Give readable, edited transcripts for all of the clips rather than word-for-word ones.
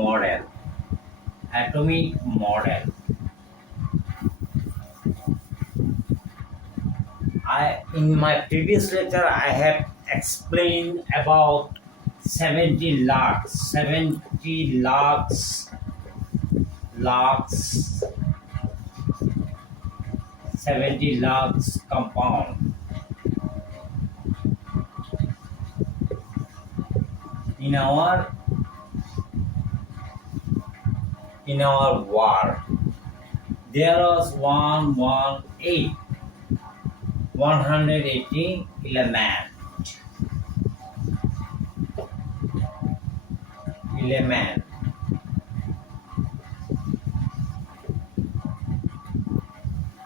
model. Atomic model. In my previous lecture I have explained about 70 lakhs 70 lakhs compound in our world. There was 118 element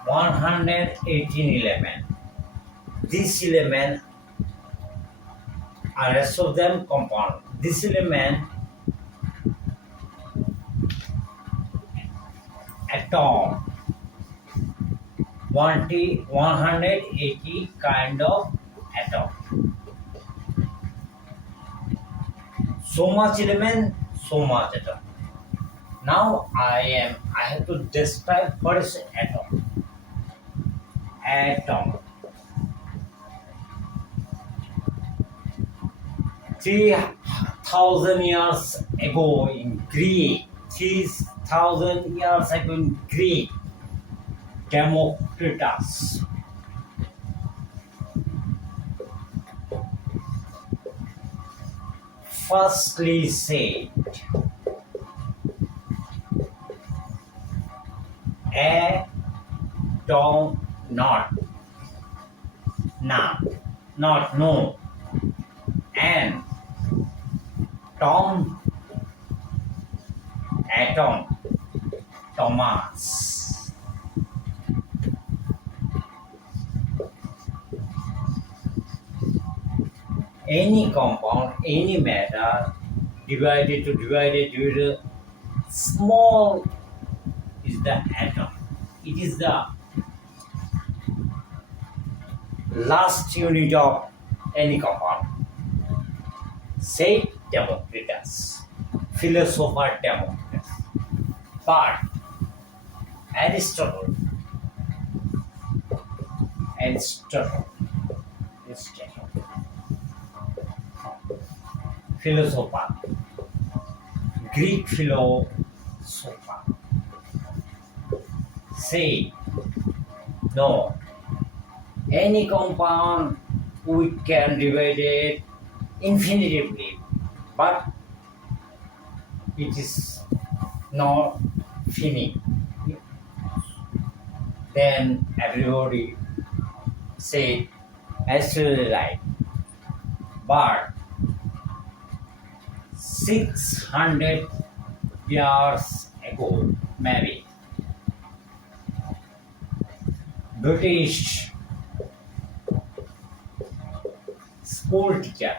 118 element. This element are rest of them compound. This element atom 180 kind of atom. So much element, so much atom. Now I have to describe what is atom. Atom. 3,000 years ago in Greek, 3,000 years ago in Greek, Democritus firstly said, atom not no, and atom Thomas. Any compound, any matter divided, small is the atom. It is the last unit of any compound. Say Democritus, philosopher Democritus. But Aristotle, philosopher, Greek philosopher, say no, any compound we can divide it infinitively, but it is not finite. Then everybody say absolutely right. But 600 years ago, maybe, British school teacher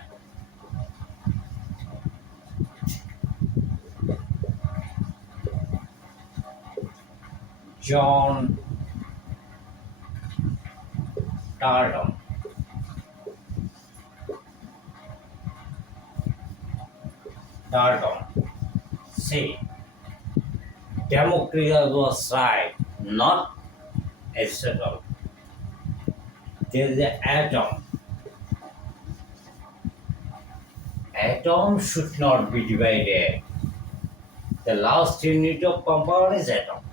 John Dalton say Democritus was right, not Aristotle. There is an atom. Atom should not be divided. The last unit of compound is atom.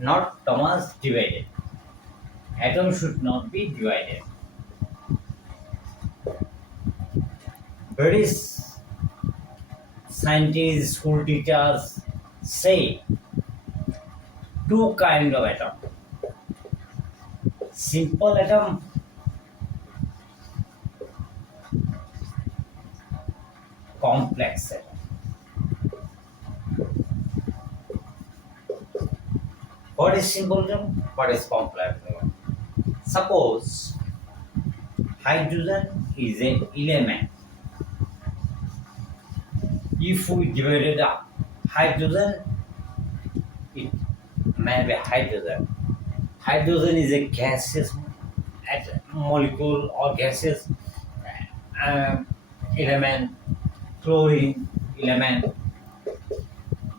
Not Thomas divided. Atom should not be divided. British scientists, school teachers say two kinds of atom. Simple atom, complex atom. What is simple atom? What is complex atom? Suppose hydrogen is an element. If we divided up hydrogen, it may be hydrogen. Hydrogen is a gaseous molecule or gaseous element, chlorine element.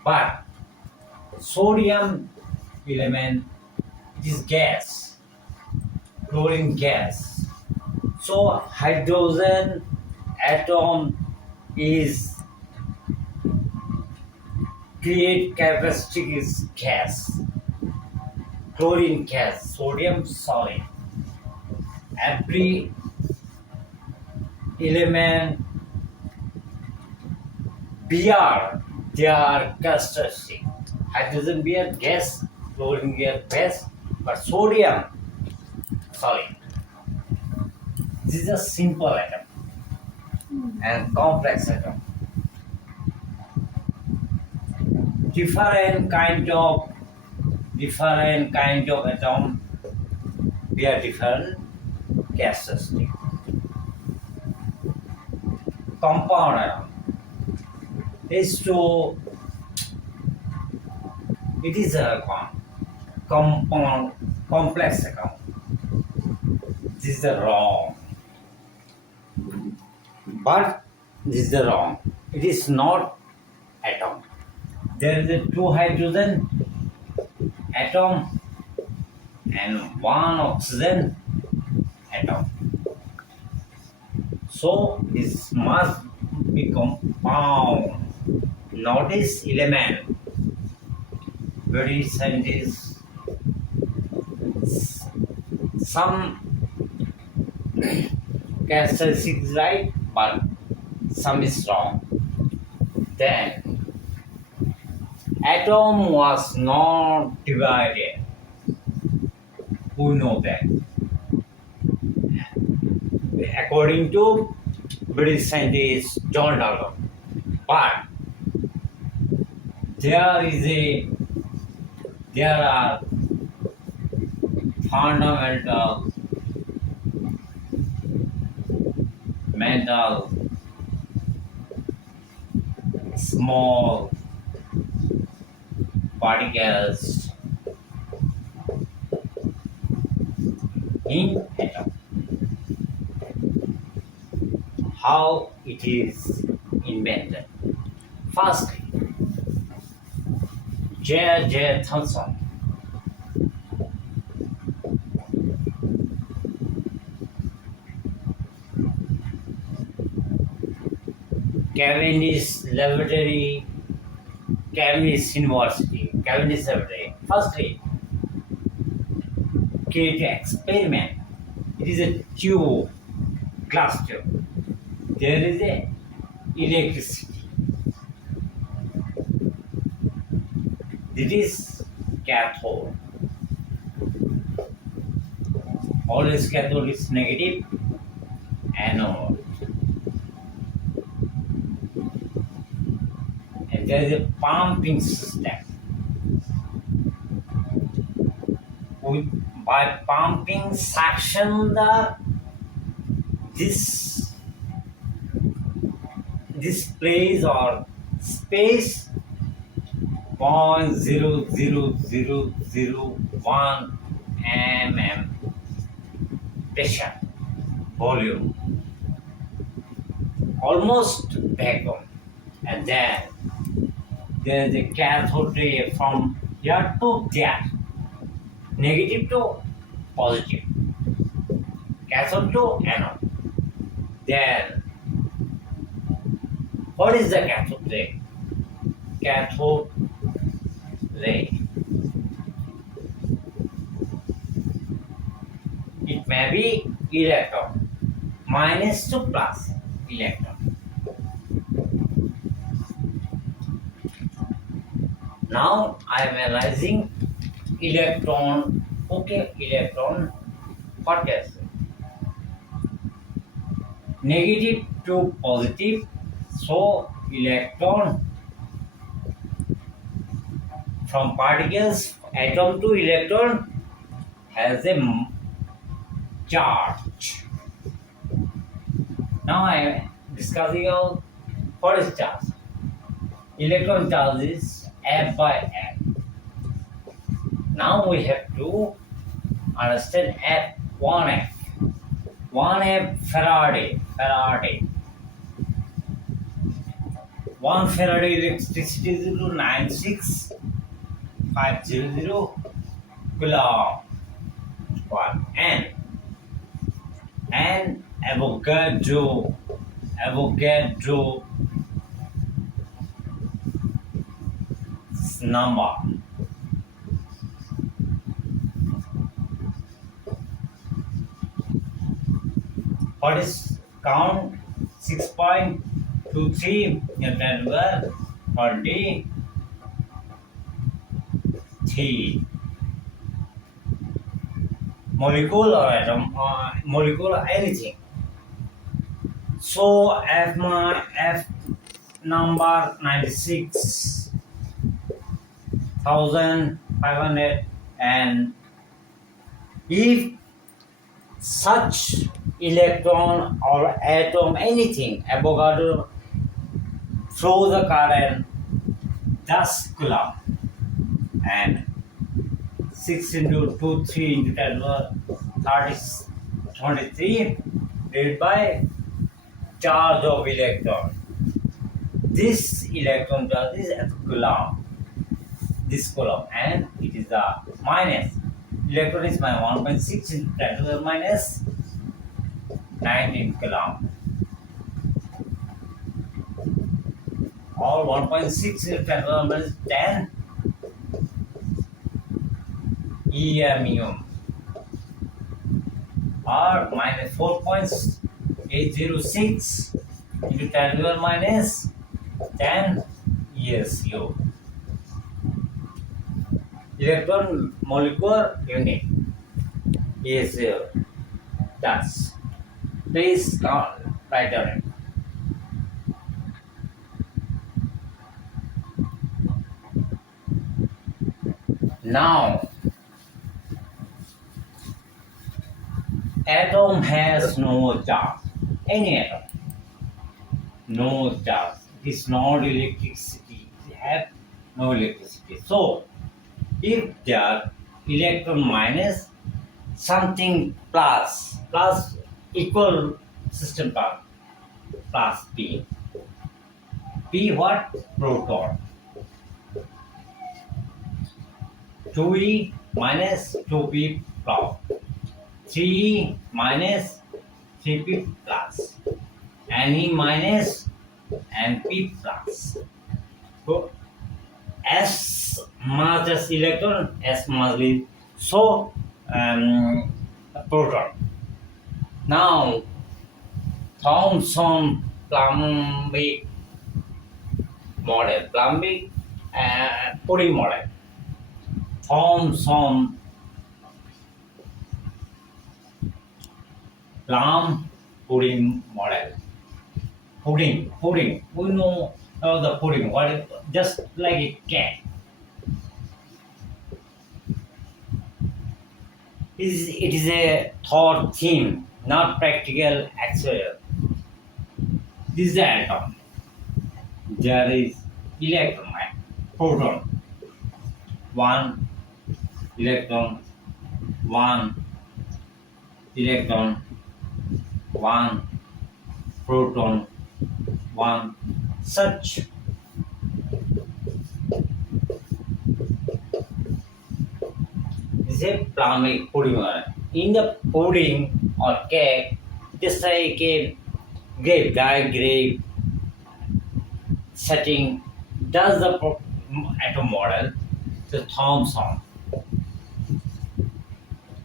But sodium element is gas, chlorine gas. So hydrogen atom is create characteristic is gas, chlorine gas, sodium solid. Every element Br, they are characteristic. Hydrogen beer gas, chlorine beer gas, but sodium solid. This is a simple atom and complex atom. Different kind of atom bear different characteristic. Compound atom is to it is a compound complex atom. This is the wrong, but this is the wrong. It is not atom. There is a two hydrogen atom and one oxygen atom. So this must be compound, not is element. Very scientists some characteristics right, but some is wrong. Then atom was not divided. Who know that? According to British scientist John Dalton. But there are fundamental mental small particles in atom. How it is invented? Firstly, j.j.thomsons Cavendish Laboratory, Cavendish University, Cavendish Laboratory. Firstly, create an experiment. It is a tube, glass tube. There is a electricity. This is cathode. Always cathode is negative, anode. And there is a pumping system. By pumping suction this place or space 0.00001 mm pressure volume, almost vacuum, and then there is a cathode ray from here to there, negative to positive, cathode to anode. Then what is the cathode ray? Cathode ray. It may be electron, minus to plus electron. Now I am analyzing electron. Okay, electron, what is it? Negative to positive, so electron from particles, atom to electron has a charge. Now I am discussing about what is charge. Electron charge is F by F. Now we have to understand F, 1F. 1F Faraday. 1 Faraday electricity is equal to 96500 coulomb. What? And Avogadro number. What is count? 6.23 Newton per 23 molecule or atom, molecule or anything. So F number 96,500, and if such electron or atom anything Avogadro through the current 10 coulomb, and 6 into 2 3 into 10 30 23 divided by charge of electron. This electron charge is at coulomb, this coulomb, and it is the minus. Electron is my 1.6 into 10 to the minus 19 coulomb, or 1.6 into 10 to the minus 10 EMU, or minus 4.806 into 10 to the minus 10 ESU. Electron molecular unit is that's. Please write down it. Now, atom has no charge. Any atom, no charge. It is not electricity. It have no electricity. So, if the electron minus something plus equal system plus P. P what? Proton. 2E minus 2P plus. 3E minus 3P plus. Ne minus NP plus. So, S mass as electron, S must be so proton. Now, Thomson Plumby model, pudding model. Thomson plum pudding model. Pudding. We know the pudding. What is just like a cat. It is a thought theme, not practical actual. This is the atom. There is electron, proton. 1 electron, 1 electron, 1 proton, 1 such. This is a plumbing pudding. In the pudding or cake, just like a grape setting does the atom model, the Thomson.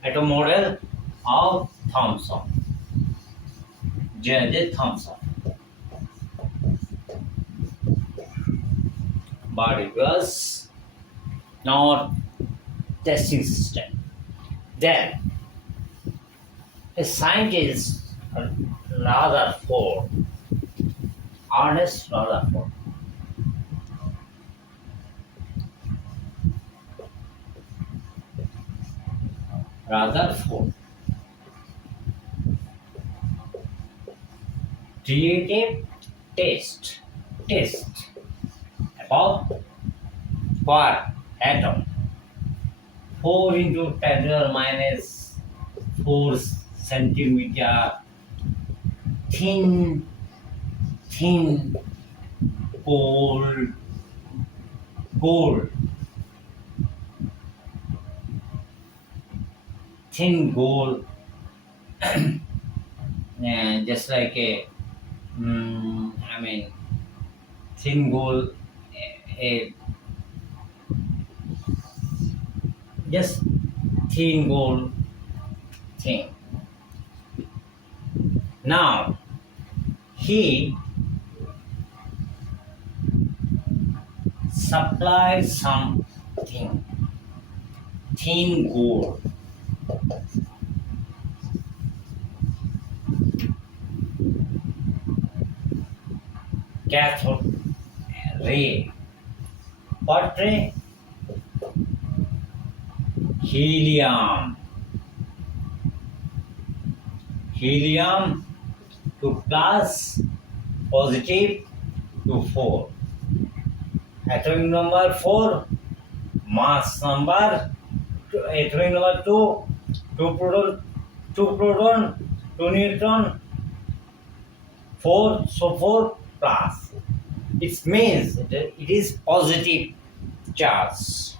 Atom model of Thomson. j.j.Thomson. But it was not testing system. Then a scientist, Rutherford, Ernest Rutherford, created test about what atom 4 into 10 to the minus 4 centimeter thin gold, gold, thin gold, and just like a, I mean, thin gold, a just thin gold thing. Now he supplies something thin gold cathode ray. What ray? Helium. Helium to plus positive to 4. Atomic number 4, mass number, atomic number 2, 2 proton, 2 neutron, 4, so 4 plus. It means it is positive charge.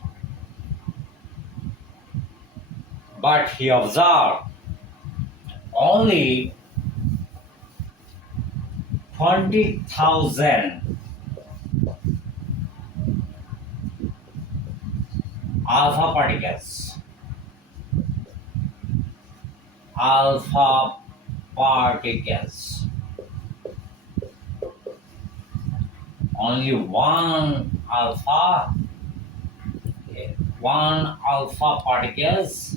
But he observed only 20,000 alpha particles. Alpha particles. Only one alpha particles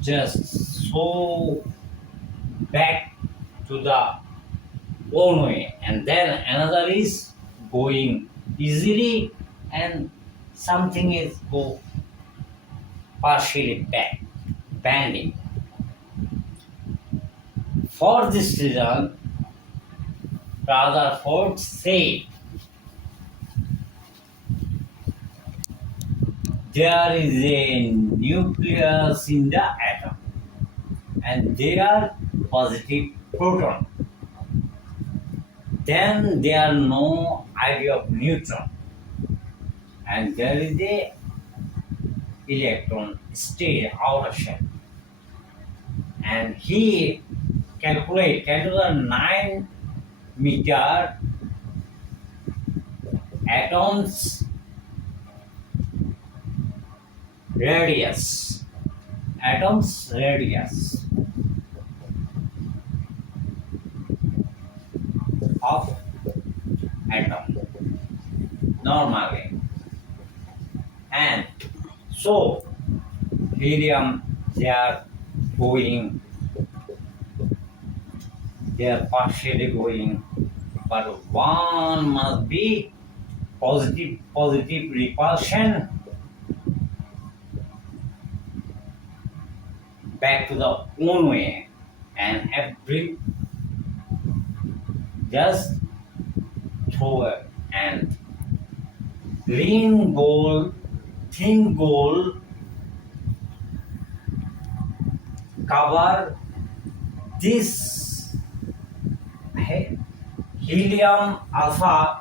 just so back to the own way, and then another is going easily and something is go partially back, bending. For this reason, Rutherford said there is a nucleus in the atom and there are positive proton. Then there are no idea of neutron and there is a electron still outer shell. And he calculate 10 to the 9 meter atoms radius of atom normally. And so helium they are partially going, but one must be positive repulsion back to the own way, and every just throw it and thin gold cover this helium alpha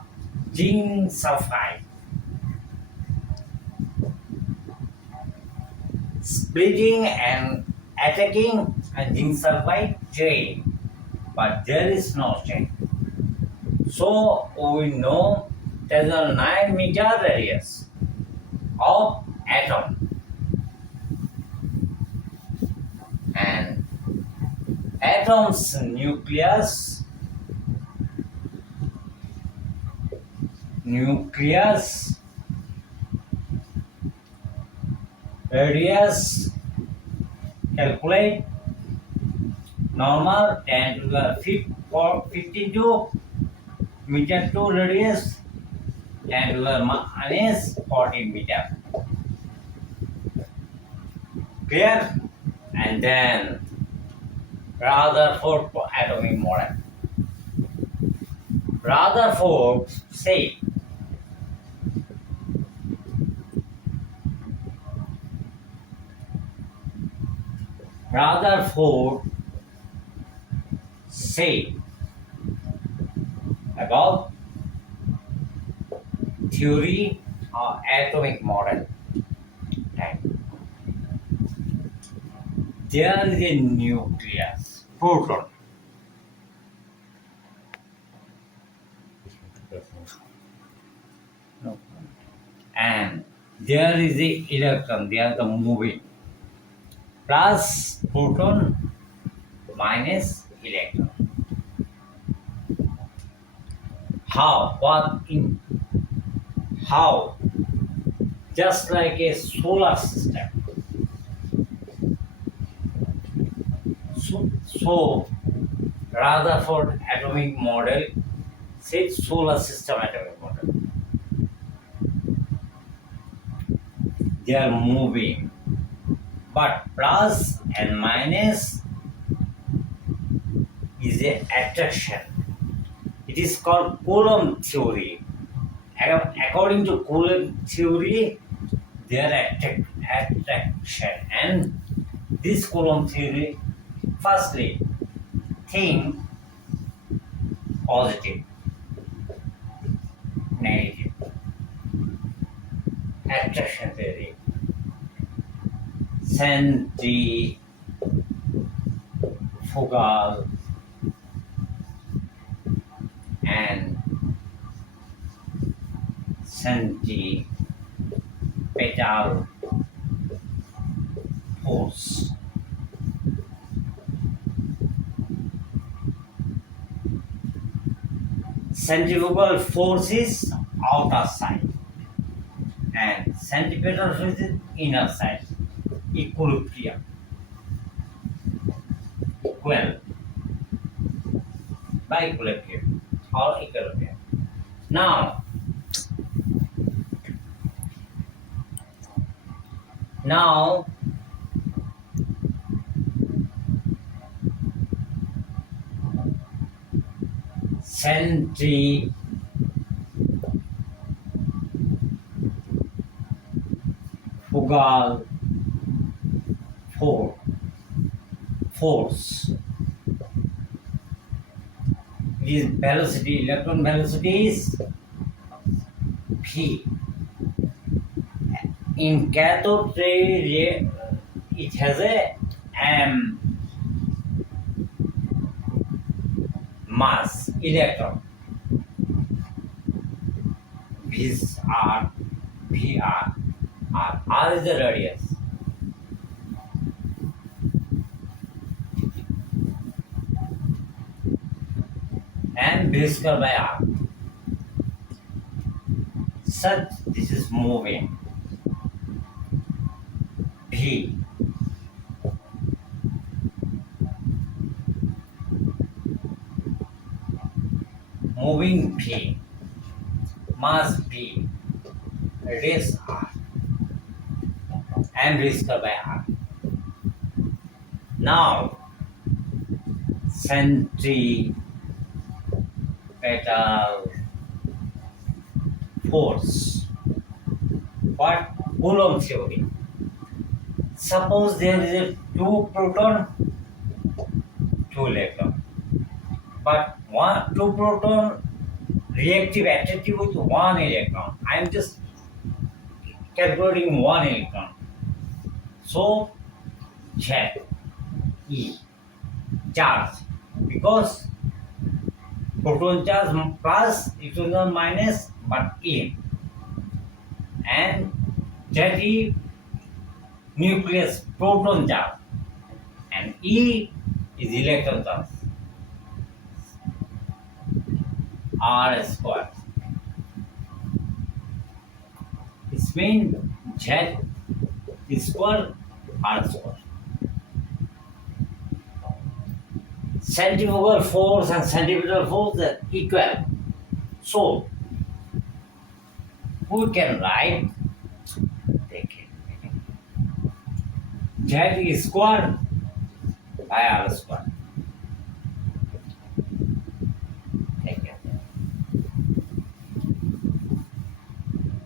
zinc sulfide, splitting and attacking and zinc sulfide chain, but there is no chain. So we know there is a 9 meter radius of atom, and atom's nucleus radius calculate normal 10 to the 52 meter to radius 10 to the minus 40 meter. Clear? And then Rutherford atomic model. Rutherford said say about theory or atomic model. Right? There is a nucleus, proton. And there is a electron, they are the moving. Plus proton minus electron. How? What in how? Just like a solar system. So Rutherford atomic model says solar system atomic model. They are moving, but plus and minus is a attraction. It is called Coulomb theory. According to Coulomb theory, they are attraction, and this Coulomb theory, firstly, think positive, negative, attraction theory, centrifugal and centripetal force. Centrifugal force is outer side and centripetal force is inner side. Equilibrium. Equal by equilibrium or equilibrium. Now centrifugal force is velocity, electron velocity is v. In cathode ray, it has a mass, electron. These are VR. R is the radius. And B square by R. Such this is moving. V. Moving V. Mass V. Radius R. And B square by R. Now, centripetal force. What? Coulomb theory. Suppose there is a 2 proton, 2 electron. But 2 proton reactive attractive with 1 electron. I am just calculating 1 electron. So, Z, E, charge. Because proton charge plus, electron minus, but E. And Z, nucleus proton charge. And E is electron charge. R square. This means Z square R square. Centrifugal force and centripetal force are equal. So, we can write Z square by R square.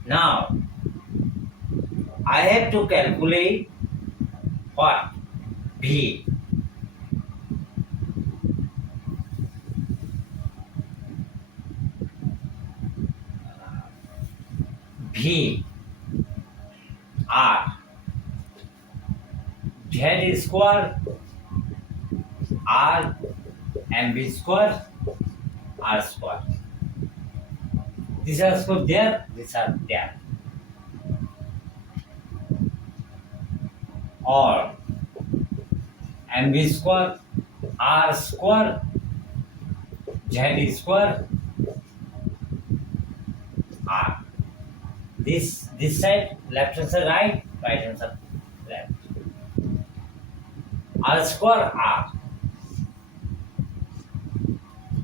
Now, I have to calculate what? V. V R Z square R and V square R square. These are square there, these are there. Or MV square R square Z square R. This side, left hand side right hand side left. R square R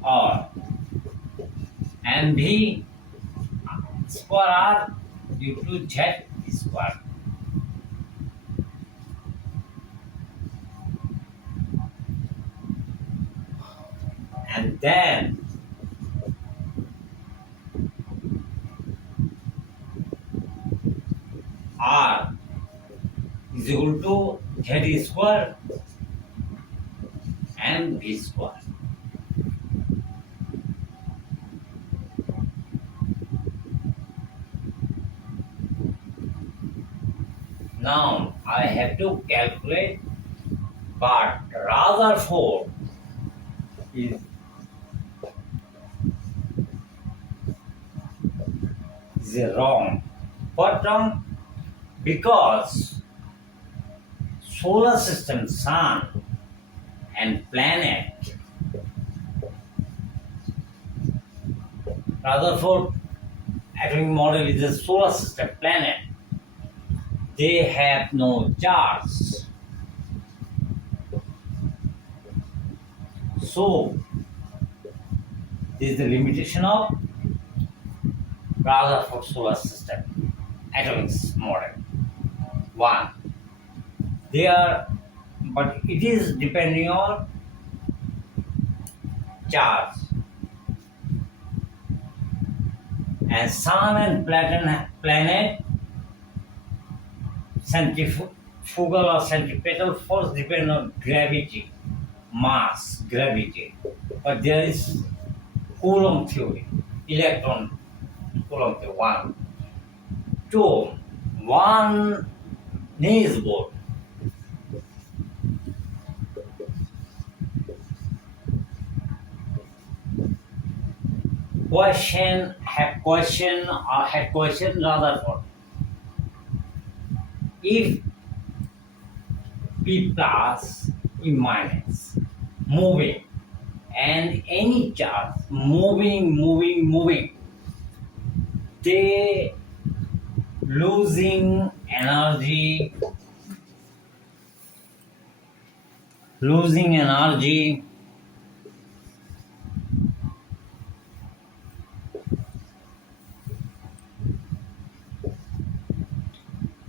or MV square R due to Z square. And then R is equal to Z square and V square. Now I have to calculate, but Rutherford is wrong. What wrong? Because solar system, sun and planet, Rutherford atomic model is a solar system planet. They have no charge. So this is the limitation of Rutherford solar system atomic model. One. They are, but it is depending on charge. And sun and planet centrifugal or centripetal force depend on gravity, mass, gravity. But there is Coulomb theory, electron Coulomb theory. One. Two. One Niels Bohr. Had question Rutherford. If P plus, E minus, moving, and any charge moving, they losing energy,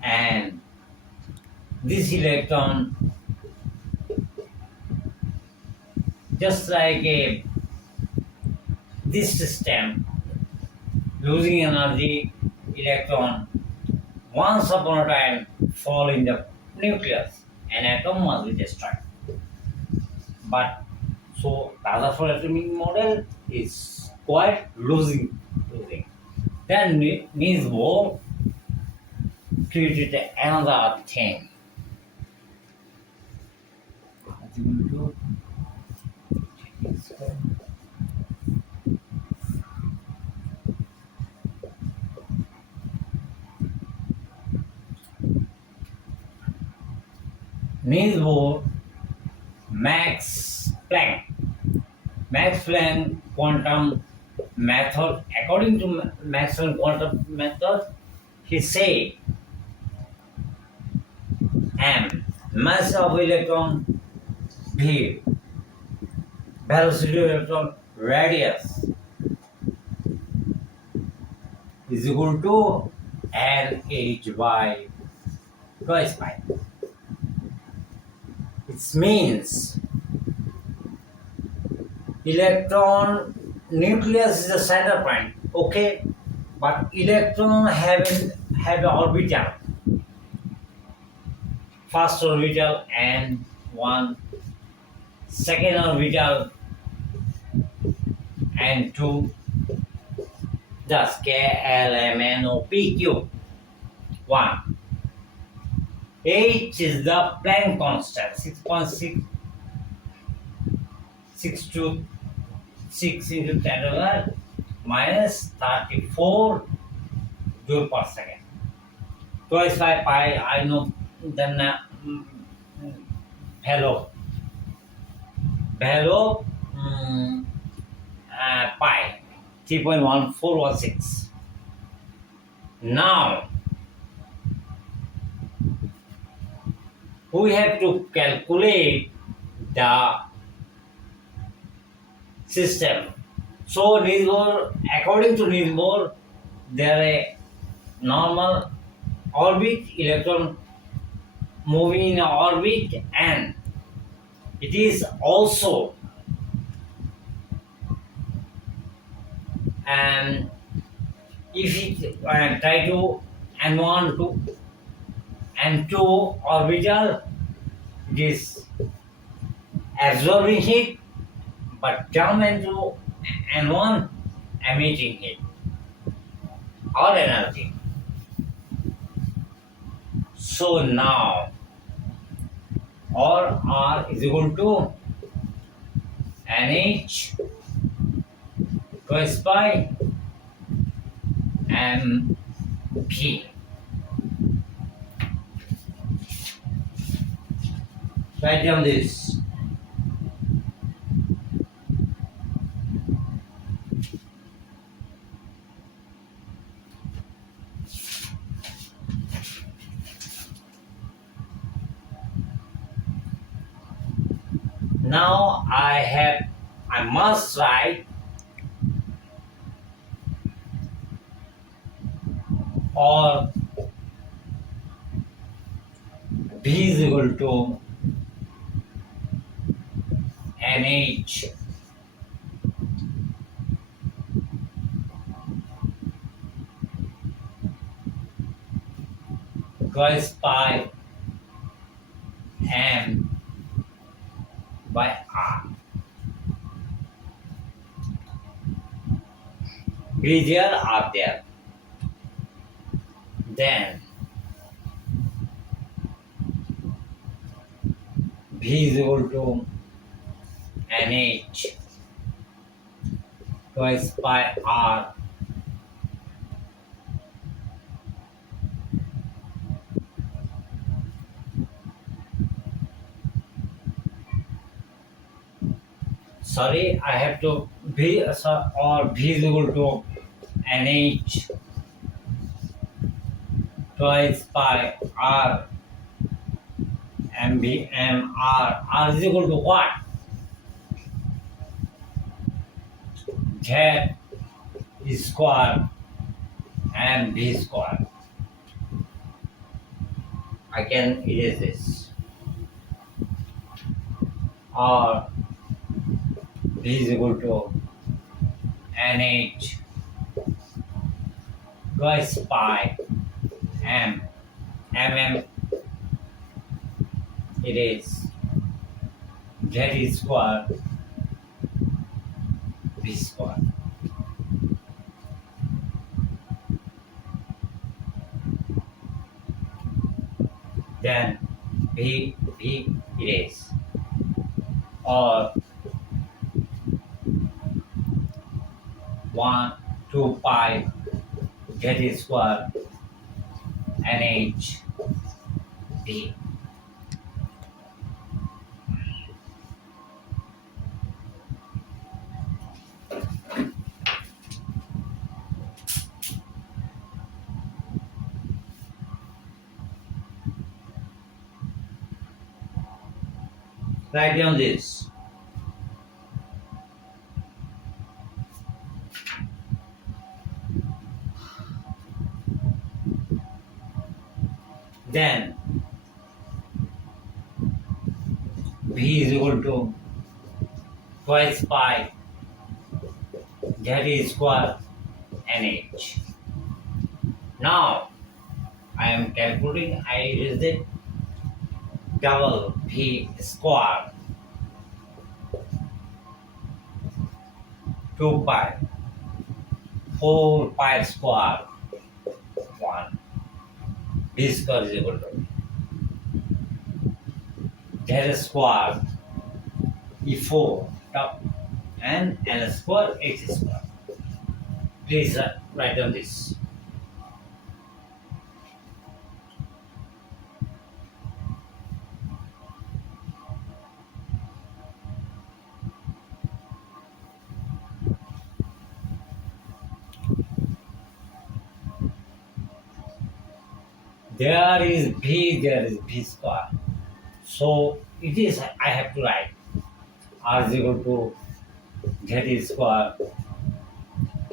and this electron, just like this system, losing energy, electron, once upon a time fall in the nucleus, an atom must be destroyed. But so Rutherford atomic model is quite losing. Then Niels Bohr created another thing. Niels Bohr, Max Planck quantum method. According to Max Planck quantum method, he said m, mass of electron, v, velocity of electron, radius is equal to LH by twice pi. It means electron nucleus is the center point, okay, but electron have an orbital, first orbital and one second orbital and two Just KLMNOPQ. 1. H is the Planck constant, 6.626 into 10 to the minus 34 joule per second. Twice by pi, I know then value value pi 3.1416. Now we have to calculate the system. So Niels Bohr, according to Niels Bohr, there are a normal orbit, electron moving in orbit, and it is also and if it try to n1 to n2 orbital, it is absorbing heat, but jump into n1 emitting heat or energy. So now or R is equal to NH twice by MP. Write down this. Now I must write or B is equal to NH twice by M by R. B there, R there. Then B is equal to NH twice by R sorry, I have to B or B is equal to NH twice by R MBMR. R is equal to what? Z square and B square. I can erase this. Or B is equal to NH twice pi MM it is Z square B square. Then B it is or 2 pi Z square NH B. Write down this. Then B is equal to twice pi Z square NH. Now I am calculating, I use it double P square 2 pi 4 pi square 1 d square is equal to z square e4 top and n square h square. Please write down this. There is b square. So it is I have to write r is equal to z square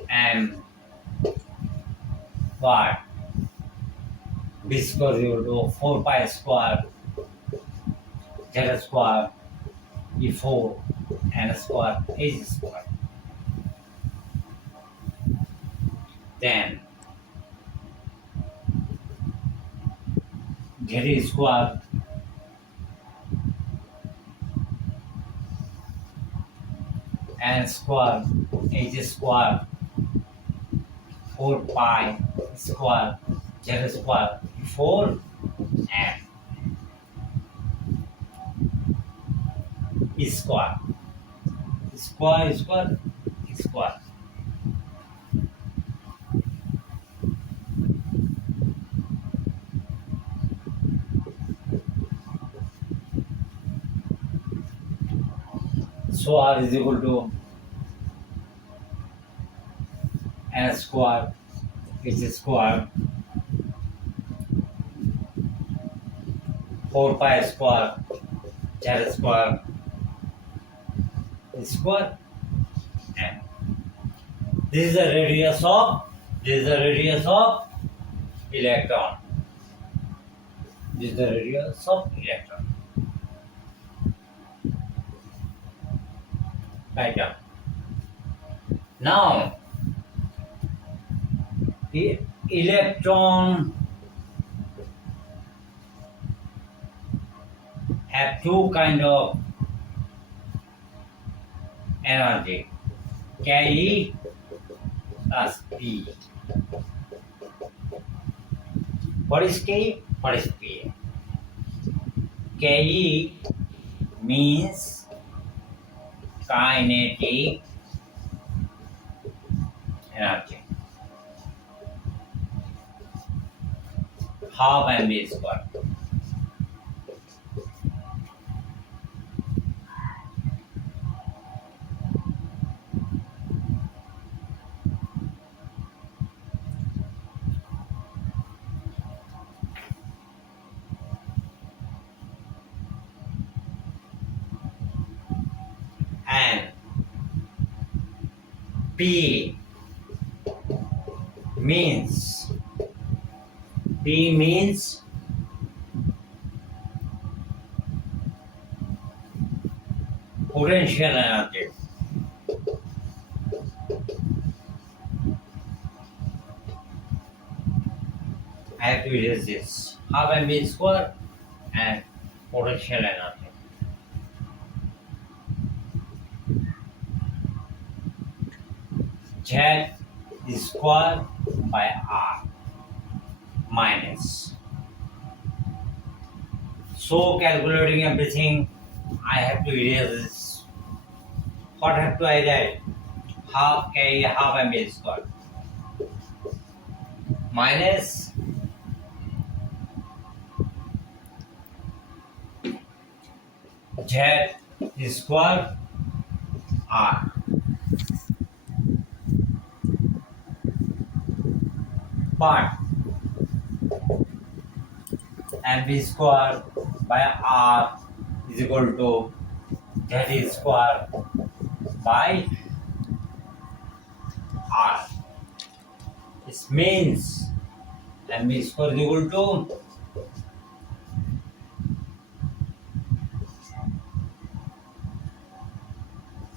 and what b square is equal to 4 pi square z square e4 n square h square. Then z square n square h square 4 pi square z square 4 and e square square square square. So r is equal to n square h square 4 pi square z square square and this is the radius of electron. This is the radius of electron. Right down. Now the electron have two kind of energy, Ke plus P. What is K? What is P? Ke means kinetic energy. Half mv square. And P means potential energy. I have to erase this half mv square and potential energy. Z is square by R minus. So calculating everything, I have to erase this. What have to I write? Half K half mv square minus Z is square R. But mv square by R is equal to Z square by R. This means mv square is equal to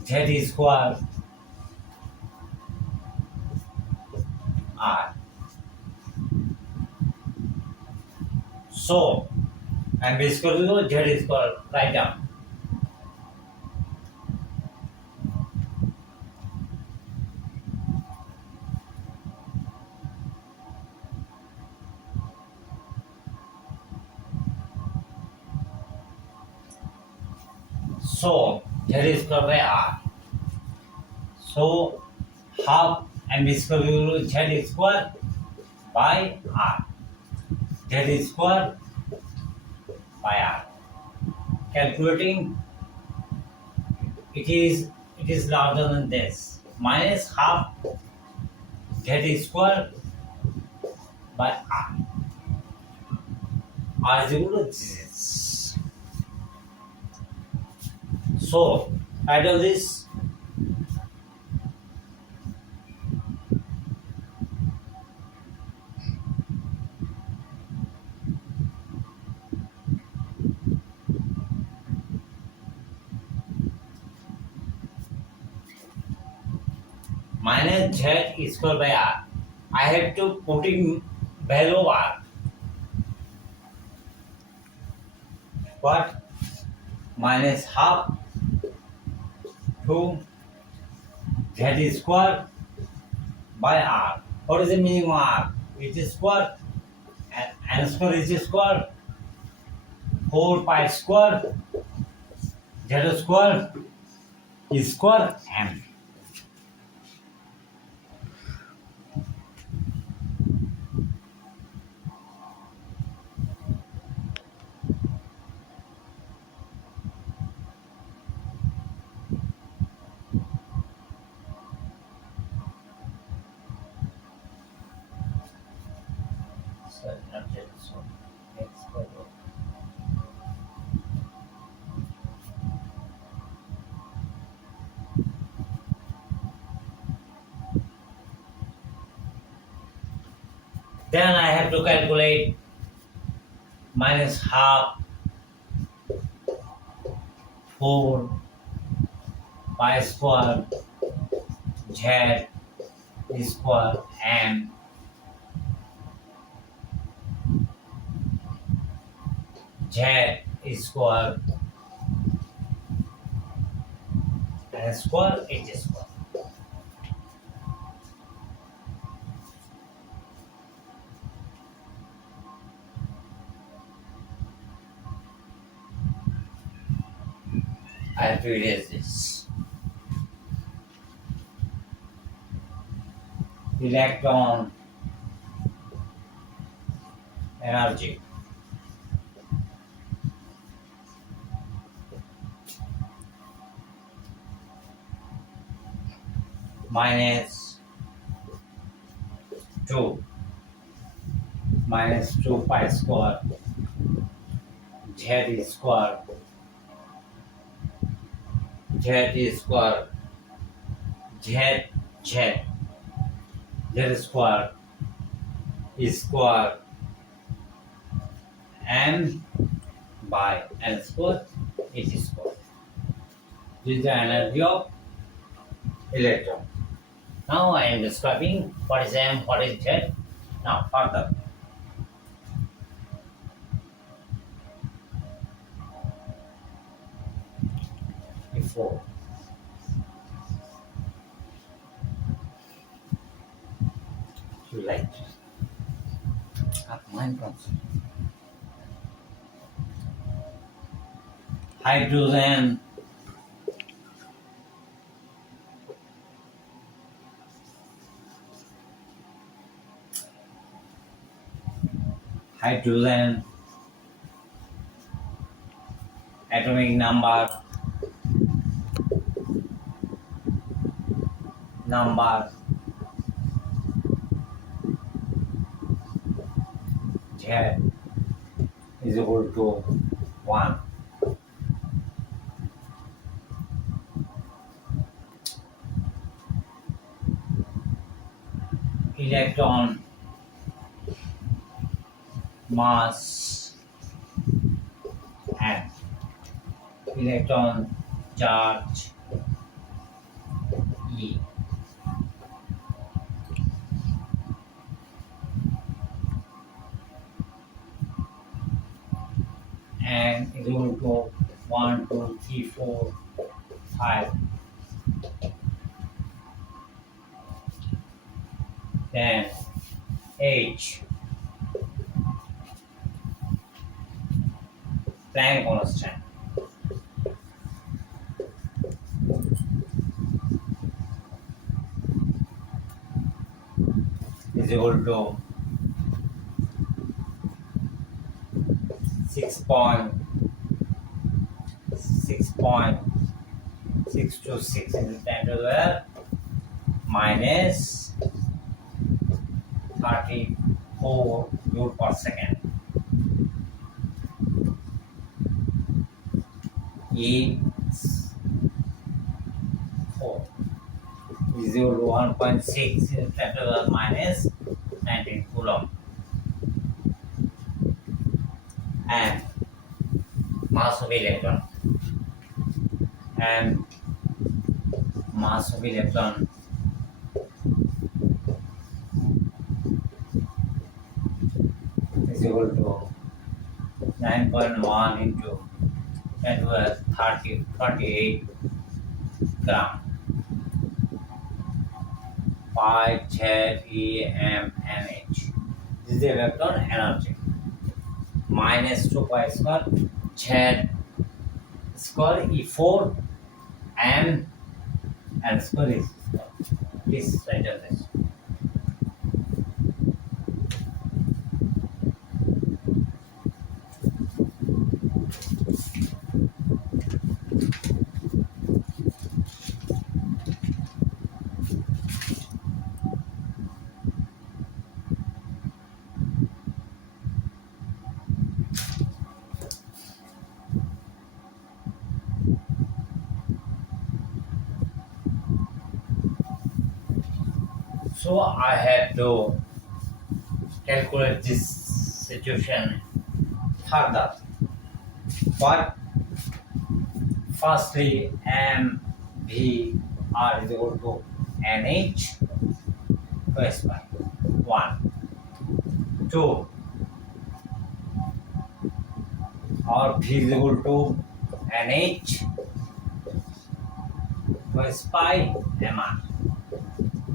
Z square R. So mv square is equal to Z square. Write down. So z square by r. So half m square equal to z square by r. Z square by r. Calculating, it is larger than this. Minus half z square by r. R is equal to this. So write all this. Minus z square by r. I have to put in value of r. What? Minus half to z square by r. What is the meaning of r? It is square, and n square is square. 4 pi square z square is square m. So not z square. X square. Then I have to calculate minus half 4 pi square z square m z square and square h square. I have to erase this. Electron energy minus 2 pi square z square z square z square is square m by n square h square. This is the energy of electron. Now I am describing what is m, what is z. Now further. Before you like mind concept. Hydrogen atomic number z is equal to 1. Electron mass and electron charge E. And it will go 1, 2, 3, 4, 5. Then H, Planck constant. is equal to 6.626 into 10 to the minus 34 joule per second. E4 is equal to 1.6 into 10 to the minus 19 coulomb. And mass of electron is equal to 9.1 into 10 to the 28 gram. 5 ZeMNh. This is the electron energy. Minus 2 pi square Z square E4 M and square is this right of this. So I have to calculate this situation further. But firstly, MVR is equal to NH plus by 1. 2. Or V is equal to NH plus pi MR.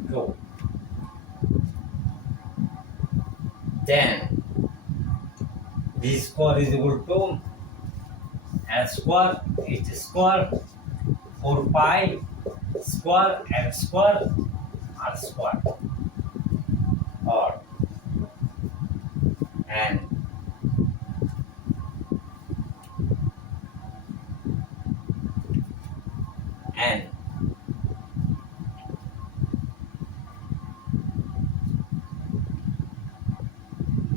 2. Then V square is equal to L square H square 4 pi square M square R square, or and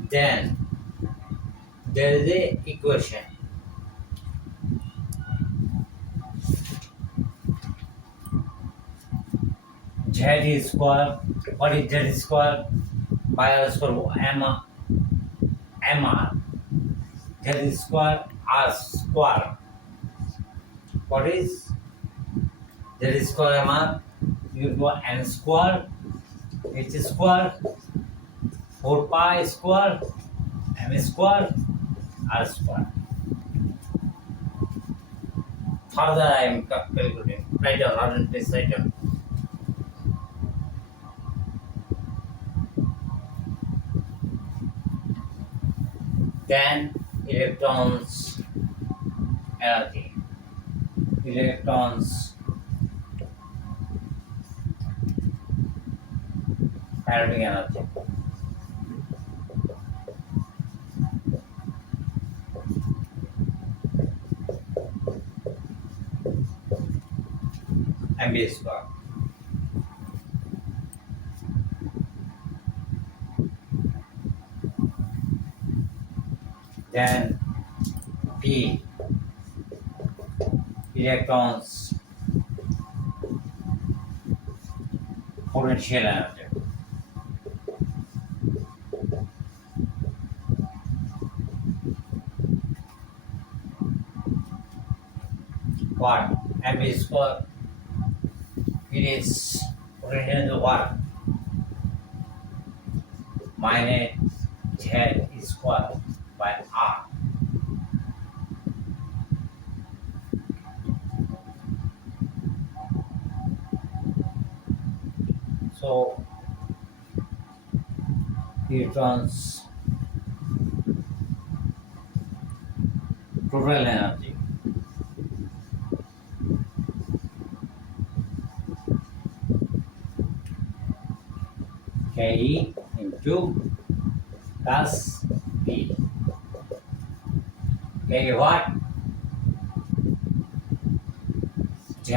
then there is a equation Z square. What is Z square? By R square MR. Z square R square. What is Z square MR? You go N square H square 4 pi square M square R square. Further I am calculating. Write down, please write down. Then electrons energy. Electrons kinetic energy. MB square. Then P electrons potential energy. What? MB square. It is potential what? Minus Z square by R. So electrons total energy Ke into plus p. Okay, what? Z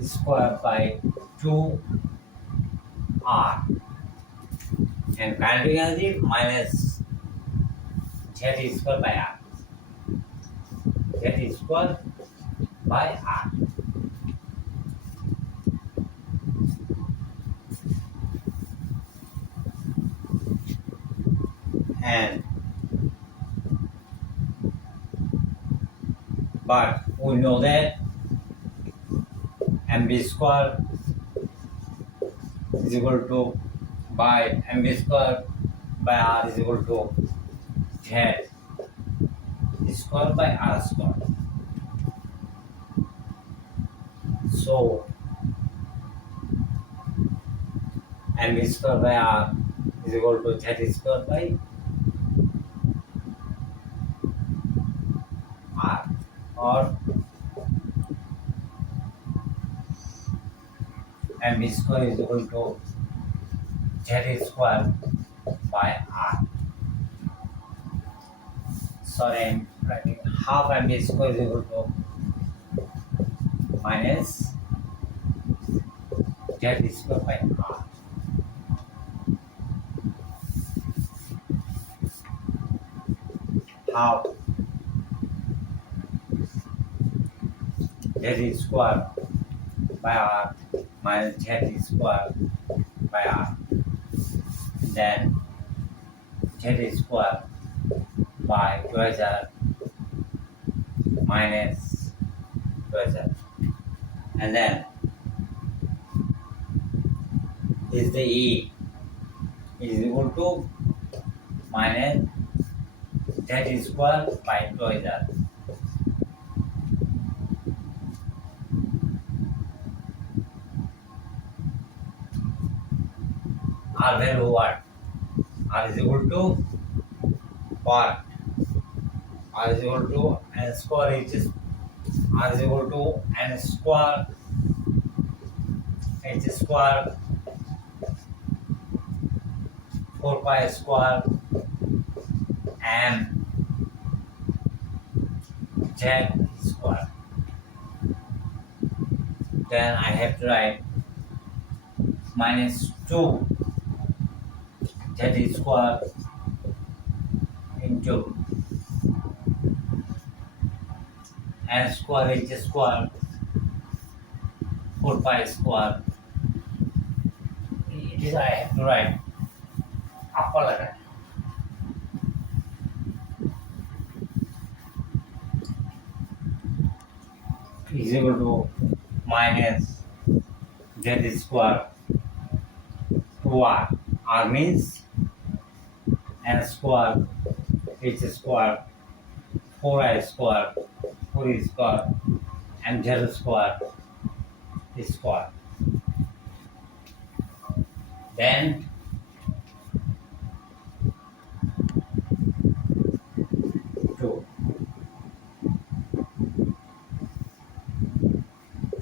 square by 2r, and kinetic energy minus z square by r. Z square by r. And but we know that mb square is equal to by mb square by r is equal to z square by r square. So mb square by r is equal to z square by r, or mb square is equal to z square by r. Sorry, I'm writing half mb square is equal to minus z square by r. Half z square by r minus z square by r. Then z square by 12 minus 12, and then is the E is equal to minus z square by 12. R value what? R is equal to what? R is equal to n square h. R is equal to n square h square 4 pi square m z square. Then I have to write minus 2 z square into n square h square 4 pi square. It is I have to write upper letter. Is equal to minus z square 2r. R means n square h square 4i square 4e square and z square square. Then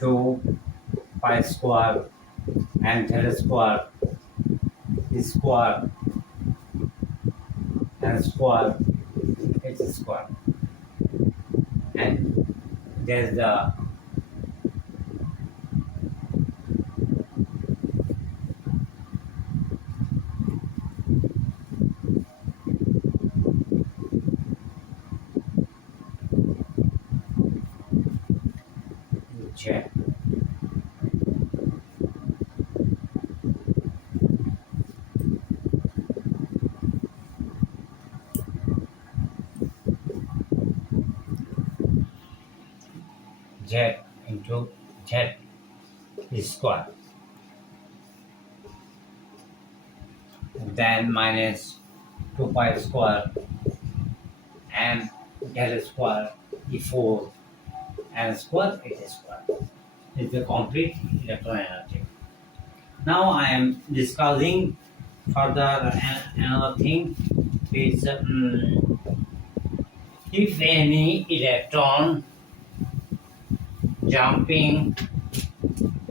two pi square and z square square and square h square, and there's the j. Z into z square, then minus 2 pi square and z square e4 and square h square is the complete electron energy. Now I am discussing further another thing is if any electron jumping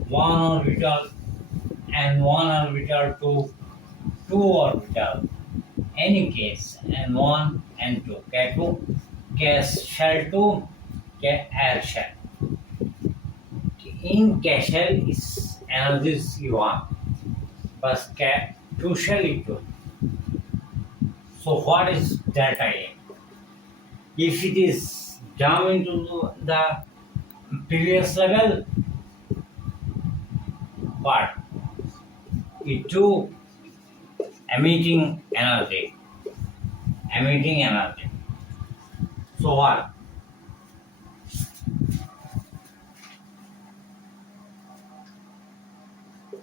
one orbital n1 orbital to 2 orbital. Any case, n1, n2, k2, k shell 2, k air shell. In k shell is analysis you want, but k 2 shell equal. So what is delta A? If it is down into the previous level, what? E2 emitting energy. Emitting energy. So what?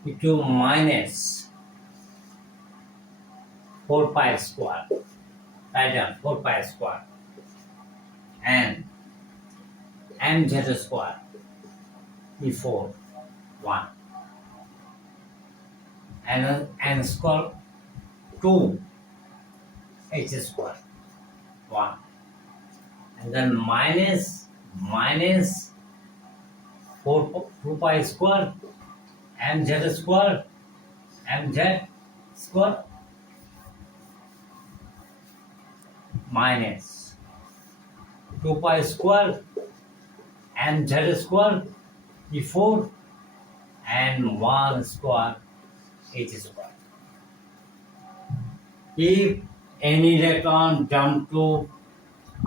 E2 minus 4 pi square. Write down 4 pi square. And mz square. E4 1. And n square 2 h square 1. And then minus 4 2 pi square mz square minus 2 pi square mz square e4 and 1 square h square. If any electron jump to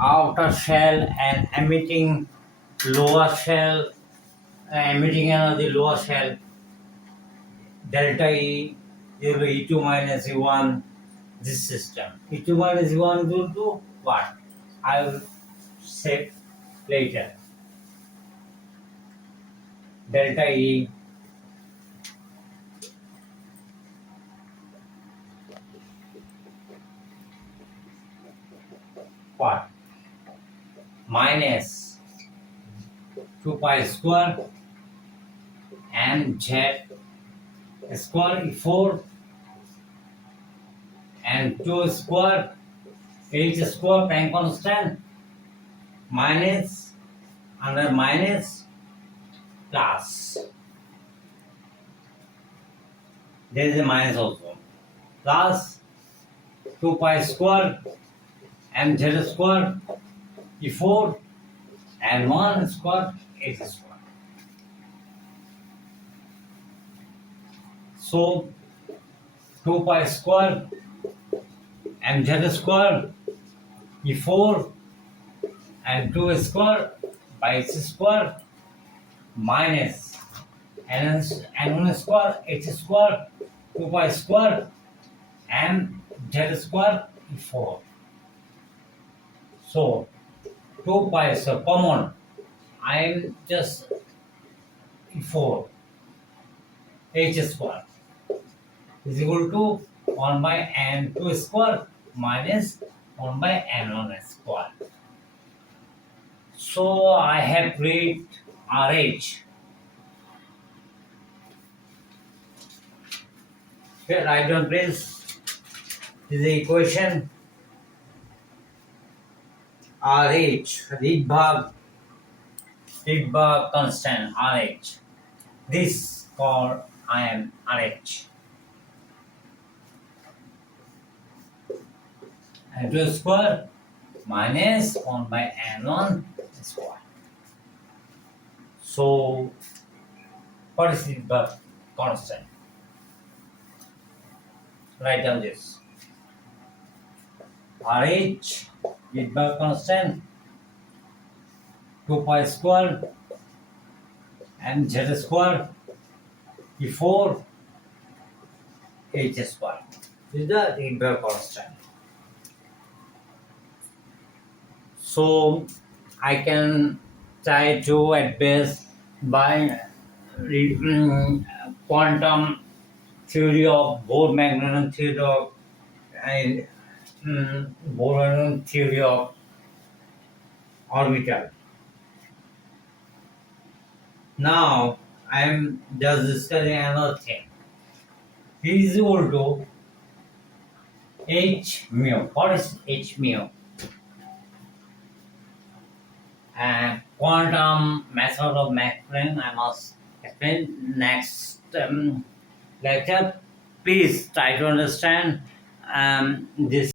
outer shell and emitting lower shell, emitting another lower shell, delta E will be E2 minus E1, this system. E2 minus E1 will do what? I will say later. Delta E what? Minus 2 pi square mz square E4 and 2 square h square Planck constant minus under minus plus. There is a minus also. Plus 2 pi square mz square e4 and 1 square h square. So 2 pi square mz square e4 and 2 square by h square minus n1 square h square 2 pi square and z square e4. So 2 pi is so common. I am just e4 h square is equal to 1 by n2 square minus 1 by n1 square. So I have created RH. Okay, write down please. This is the equation RH, Rydberg constant RH. This called I am RH. N2 square minus 1 by n1 square. So what is Rydberg constant? Write down this. RH Rydberg constant 2 pi square mz square e4 h square. This is the Rydberg constant. So I can try to address by quantum theory of Bohr-Magnon theory of and Bohr-Magnon theory of orbital. Now I am just discussing another thing. P is equal to h mu. What is h mu? And quantum method of Max Planck I must explain next lecture, please try to understand this